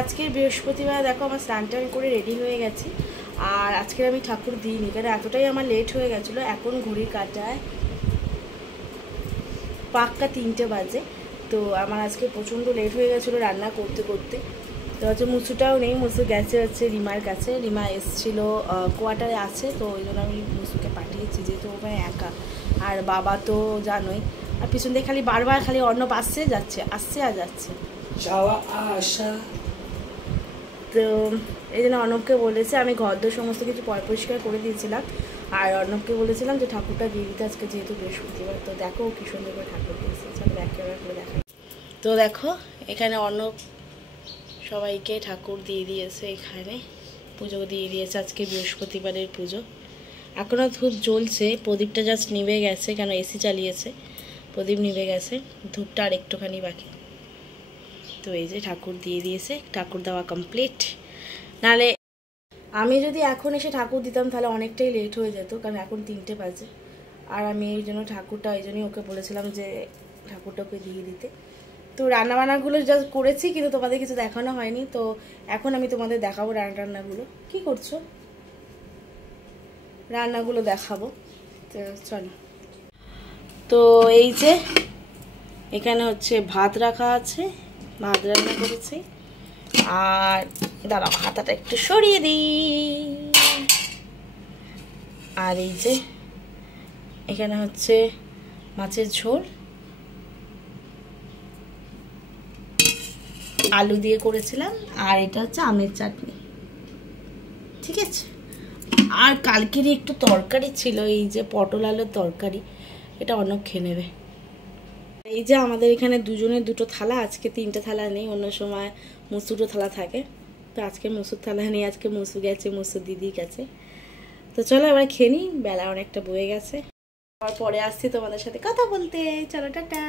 আজকের বৃহস্পতিবার দেখো আমার স্নান টান করে রেডি হয়ে গেছি। আর আজকের আমি ঠাকুর দিইনি, কারণ এতটাই আমার লেট হয়ে গেছিলো। এখন ঘড়ির কাঁটায় পাক্কা 3টে বাজে। তো আমার আজকে প্রচণ্ড লেট হয়ে গেছিলো রান্না করতে করতে। তো হচ্ছে মুসুটাও নেই, মুসু গেছে হচ্ছে রিমার কাছে। রিমা এসেছিলো, কোয়ার্টারে আছে, তো ওই জন্য আমি মুসুকে পাঠিয়েছি, যেহেতু ওখানে একা। আর বাবা তো জানোই, আর পিছন দিয়ে খালি বারবার খালি অর্ণব আসছে যাচ্ছে, আসছে আর যাচ্ছে, যাওয়া আসা। তো এই জন্য অর্ণবকে বলেছে, আমি ঘরদোর সমস্ত কিছু পরিষ্কার করে দিয়েছিলাম। আর অর্ণবকে বলেছিলাম যে ঠাকুরটা দিয়ে দিতে আজকে, যেহেতু বৃহস্পতিবার। তো দেখো কি সুন্দর করে ঠাকুর দিয়েছে, চলো একেবারে করে দেখা। তো দেখো এখানে অর্ণব সবাইকে ঠাকুর দিয়ে দিয়েছে, এখানে পুজো দিয়ে দিয়েছে। আজকে বৃহস্পতিবারের পুজো। এখনও ধূপ জ্বলছে, প্রদীপটা জাস্ট নিভে গেছে, কেন এসি চালিয়েছে, প্রদীপ নিভে গেছে, ধূপটা আর একটুখানি বাকি। তো এই যে ঠাকুর দিয়ে দিয়েছে, ঠাকুর দেওয়া কমপ্লিট। নাহলে আমি যদি এখন এসে ঠাকুর দিতাম তাহলে অনেকটাই লেট হয়ে যেত, কারণ এখন 3টে বাজে। আর আমি এই জন্য ঠাকুরটা, এই জন্যই ওকে বলেছিলাম যে ঠাকুরটা ওকে দিয়ে দিতে। তো রান্নাবান্নাগুলো জাস্ট করেছি, কিন্তু তোমাদের কিছু দেখানো হয়নি। তো এখন আমি তোমাদের দেখাবো রান্নাগুলো। কি করছো? রান্নাগুলো দেখাবো, তো চলো। তো এই যে এখানে হচ্ছে ভাত রাখা আছে, ভাত রান্না করেছি। আর দাঁড়াও হাতাটা একটু সরিয়ে দিই। আর এই যে এখানে হচ্ছে মাছের ঝোল, আলু দিয়ে করেছিলাম। আর এটা হচ্ছে আমের চাটনি, ঠিক আছে। আর কালকেরই একটু তরকারি ছিল, এই যে পটল আলুর তরকারি, এটা অনেক খেয়ে নেবে। এই যে আমাদের এখানে দুজনের দুটো থালা, আজকে 3টে থালা নেই, অন্য সময় মুসুরও থালা থাকে। তো আজকে মুসুর থালা নেই, আজকে মুসু গেছে, মুসুর দিদি গেছে। তো চলো এবার খেয়ে নিই, বেলা অনেকটা বয়ে গেছে। পরে আসছি তোমাদের সাথে কথা বলতে, চলো টাটা।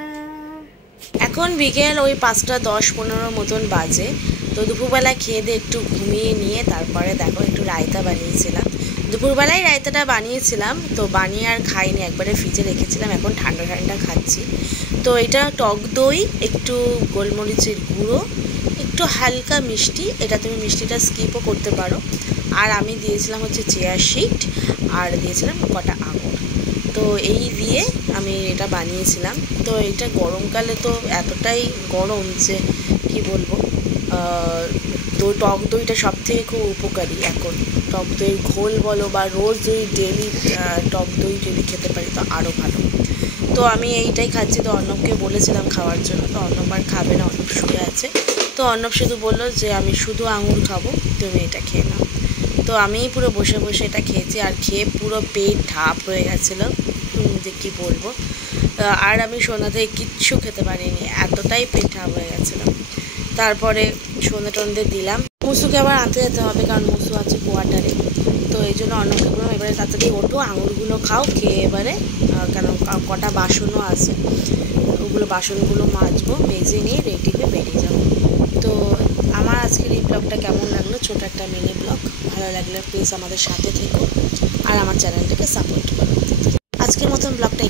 এখন বিকেল ওই 5টা 10-15 মতন বাজে। তো দুপুরবেলা খেয়ে দিয়ে একটু ঘুমিয়ে নিয়ে তারপরে দেখো একটু রায়তা বানিয়েছিলাম। দুপুরবেলায় রায়তাটা বানিয়েছিলাম, তো বানিয়ে আর খাইনি, একবারে ফ্রিজে রেখেছিলাম, এখন ঠান্ডা ঠান্ডা খাচ্ছি। তো এটা টক দই, একটু গোলমরিচের গুঁড়ো, একটু হালকা মিষ্টি, এটা তুমি মিষ্টিটা স্কিপও করতে পারো। আর আমি দিয়েছিলাম হচ্ছে চিয়া সিড, আর দিয়েছিলাম কটা আঙুর। তো এই দিয়ে আমি এটা বানিয়েছিলাম। তো এটা গরমকালে তো এতটাই গরম যে কি বলবো, তো টক দইটা সব থেকে খুব উপকারী এখন। টক দই ঘোল বলো বা রোজ যদি ডেলি টক দই যদি খেতে পারি তো আরও ভালো। তো আমি এইটাই খাচ্ছি। তো অর্ণবকে বলেছিলাম খাওয়ার জন্য, তো অর্ণব আর খাবে না, অর্ণব শুয়ে আছে। তো অর্ণব শুধু বললো যে আমি শুধু আঙুর খাবো, তুমি এটা খেয়ে নাও। তো আমিই পুরো বসে বসে এটা খেয়েছি, আর খেয়ে পুরো পেট ঢাপ হয়ে গেছিলো, যে কী বলবো। আর আমি সন্ধ্যা থেকে কিচ্ছু খেতে পারিনি, এতটাই পেট ঢাপ হয়ে গেছিলো। তারপরে সন্ধ্যে টন্ধে দিলাম। মুসুকে আবার আনতে যেতে হবে, কারণ মুসু আছে কোয়ার্টারে। তো এই জন্য অন্যকে বললাম এবারে তাড়াতাড়ি ওঠো, আঙুরগুলো খাও, খেয়ে এবারে কেন কটা বাসনও আছে, ওগুলো বাসনগুলো মাজবো, মেজে নিয়ে রেডি হয়ে বেরিয়ে যাবো। তো আমার আজকের এই ব্লগটা কেমন লাগলো, ছোটো একটা মিনি ব্লগ, ভালো লাগলে প্লিজ আমাদের সাথে থেকো আর আমার চ্যানেলটাকে সাপোর্ট করো। আজকের মতন ব্লগটা